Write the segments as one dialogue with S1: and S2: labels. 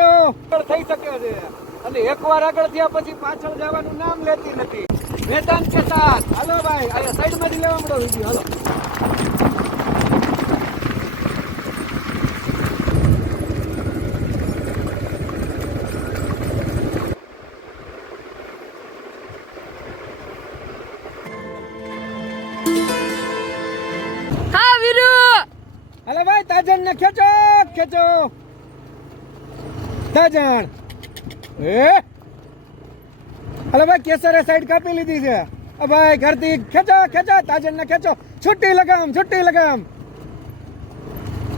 S1: આગળ થઈ શકે છે. અને એકવાર આગળ થયા પછી પાછળ જવાનું નામ લેતી નથી. વેદાંત કે સાથ હાલો ભાઈ અહીંયા સાઈડમાંથી લેવા મળો વીડિયો. હાલો.
S2: હા વીરુ!
S1: હાલો ભાઈ તાજણ ને ખેંચો ખેંચો. તાજણ એ હાલો ભાઈ કેસરે સાઈડ કાપી લીધી છે અ ભાઈ કાર્તિક ખેંચો ખેંચો તાજણ ને ખેંચો છુટ્ટી લગામ છુટ્ટી લગામ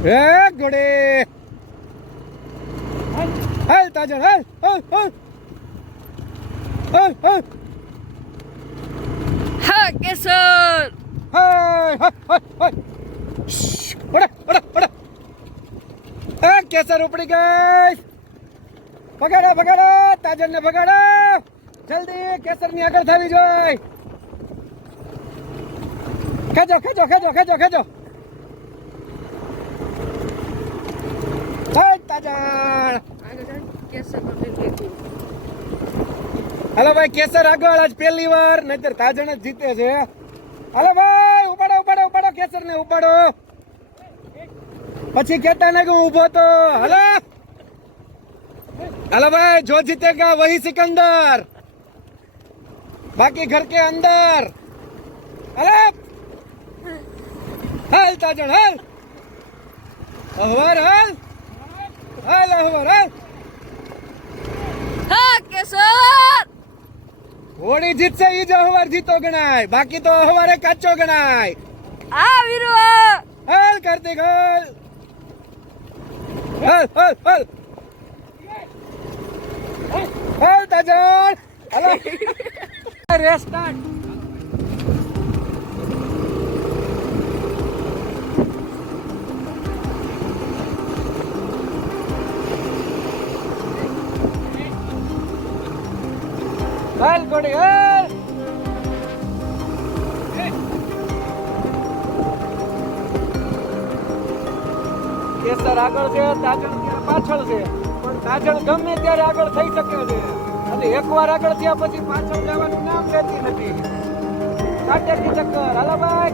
S1: એ ઘોડે હાલ તાજણ હાલ હાલ હાલ હાલ હાલ
S2: હા કેસર
S1: હાય હાય હાય હાય શ્શ, ઓડે ઓડે ઓડે એ કેસર ઉપડી ગઈ ભગાડો ભગાડો તાજર ને ભગાડો. જલ્દી કેસરની આગળ થવી જોઈએ ખેંચો ખેંચો ખેંચો ખેંચો ખેંચો. તાજર હલો ભાઈ, કેસર આગળ આજ પહેલી વાર, નહીતર તાજણ જ જીતે છે. હલો ભાઈ, ઉપાડો ઉપાડો ઉપાડો કેસર ને ઉપાડો. પછી કેતા ને હું ઊભો તો. હાલો. હાલો ભાઈ જો જીતેગા વહી સિકંદર બાકી ઘર કે અંદર હાલો હાલ તાજણ હાલ અહવાર હાલ હાલ અહવાર હાલ
S2: હા કેસર
S1: હોળી જીતશે ઈ જ અહવાર જીતો ગણાય બાકી તો અહવારે કાચો ગણાય
S2: હા વીરુ
S1: હાલ કાર્તિક હાલ હાલ હાલ હાલ હાલ તાજણ હાલો રેસ સ્ટાર્ટ હાલ ગોડી હાલ કેસર આગળ છે તાજણ ત્યાં પાછળ છે તાજણ ગમે ત્યારે આગળ થઈ શકે છે. અને એકવાર આગળ થયા પછી પાછળ જવાનું નામ લેતી નથી. કાટેકી ચક્કર, હાલો ભાઈ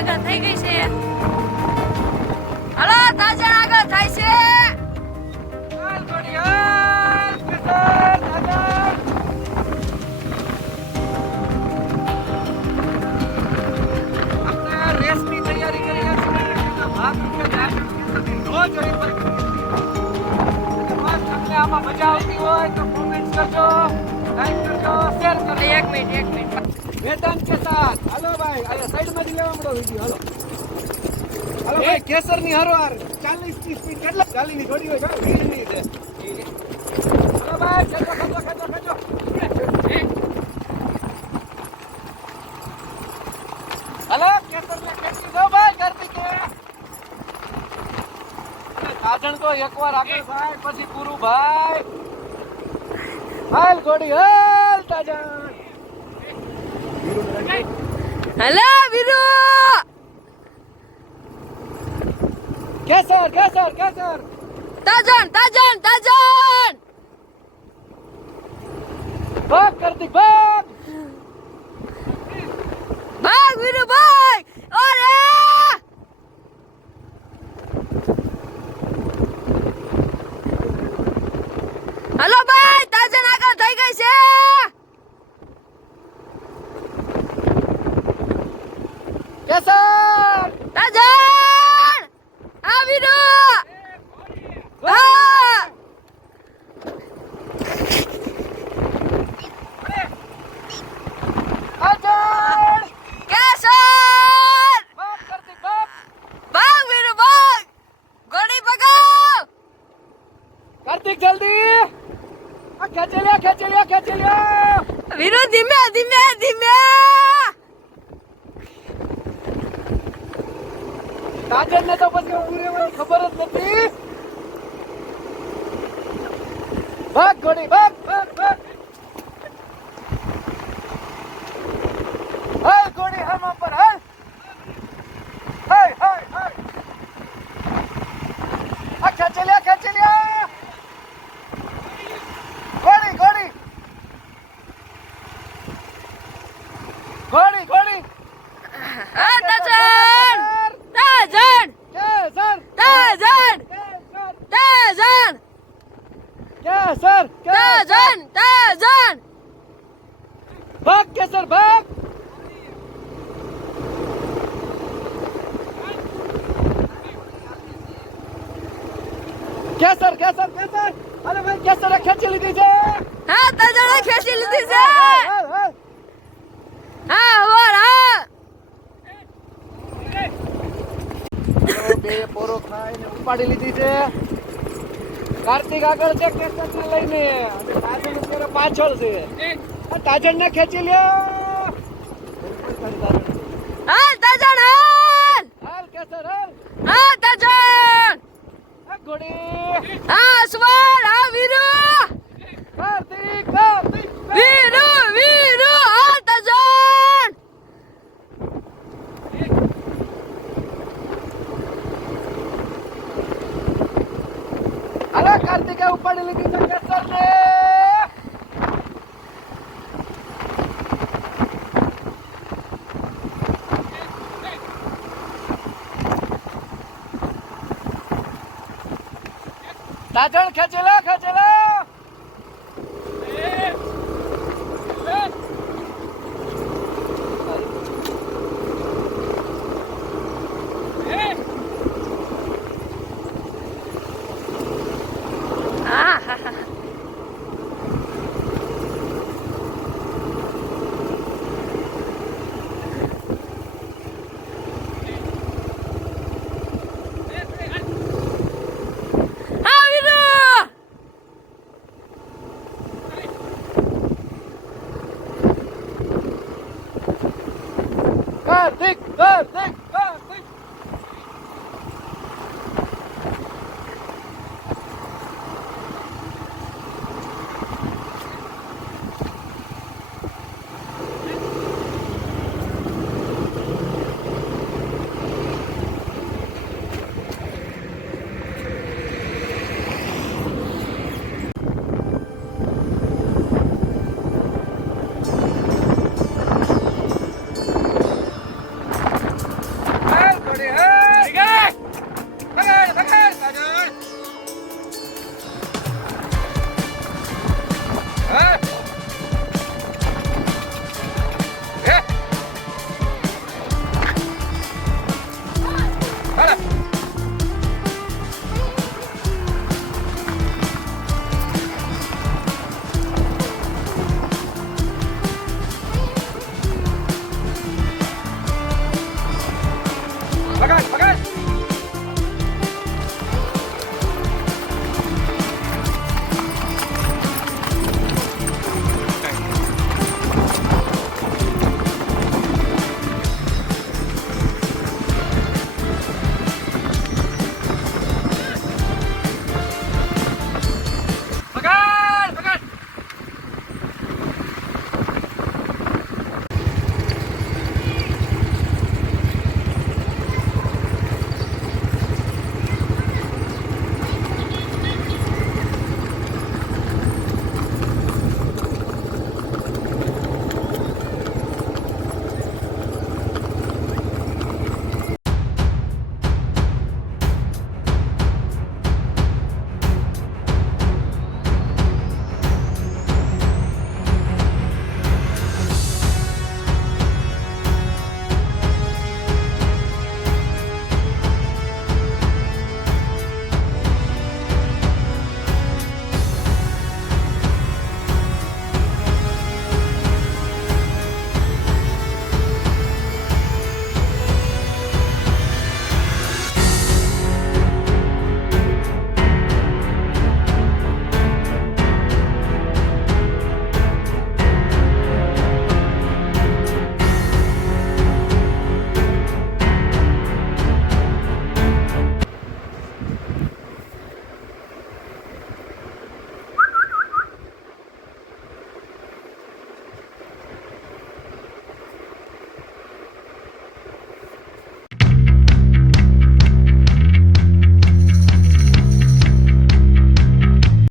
S2: આગળ થઈ ગઈ છે. હાલો તાજણ આગળ થાય છે.
S1: મજા આવતી હોય તો કોમેન્ટ કરજો લાઈક કરજો શેર કરજો.
S2: એક મિનિટ એક મિનિટ.
S1: મેદાન કે સાથ? હાલો ભાઈ અહીંયા સાઈડમાંથી લેવા મળો વીડિયો હાલો. હાલો ભાઈ કેસરની હરોહાર ચાલીસની સ્પીડ કેટલા ચાલી ની થોડી હોય ભાઈ વીસની છે. હાલો ભાઈ, ખેંચો ખેંચો ખેંચો ખેંચો. હાલો કેસર ને ખેંચી દો ભાઈ કરતી કે. સાધન તો એકવાર આગળ ભાઈ પછી પૂરું ભાઈ. હાલ ઘોડી, હાલ તાજણ
S2: હાલો વીરુ!
S1: કેસર કેસર કેસર.
S2: તાજણ તાજણ તાજણ!
S1: ભાગ કરતી ભાગ.
S2: ભાગ વીરુ ભાગ અરે હાલો ભાઈ તાજણ આગળ થઈ ગઈ છે
S1: કેસર
S2: તાજણ આ વીરુ હા
S1: અજય
S2: કેસર
S1: આ ખેંચી લ્યો ખેંચી લ્યો ખેંચી લ્યો
S2: વીરુ ધીમે ધીમે ધીમે
S1: કાજલ ને તો પછી ઊભું રહેવાની ખબર જ નથી. ભાગ ખેંચી લ્યો ખેંચી લ્યો ઘોડી ઘોડી ઘોડી ઘોડી
S2: હા તાજન તાજન
S1: કેસર
S2: તાજન
S1: કેસર
S2: તાજન
S1: કેસર કેસર
S2: તાજન તાજન
S1: ભાગ કેસર ભાગ? કેસર કેસર કેસર અરે ભાઈ કેસર ખેંચી લીધી છે?
S2: હા તજણે ખેંચી લીધી છે. હા હોર હા
S1: બે પોરો ખાઈને ઉપાડી લીધી છે. કાર્તિક આગળ છે કેસર ને લઈને. કાર્તિક પાછળ છે. તાજણ ને ખેંચી લ્યો
S2: હાલ તાજણ હાલ
S1: હાલ કેસર હાલ
S2: હા તાજણ
S1: આ ઘોડી
S2: હા સ્વર હા વીરુ
S1: કાર્તિક કાર્તિક
S2: વીરુ વીરુ હા તાજણ
S1: અરે કાર્તિકે ઉપાડી લીધી છે કેસર ને તાજણ ખેંચેલા ખેંચેલા
S2: હા હા હા હા વીરુ
S1: કાર્તિક કાર્તિક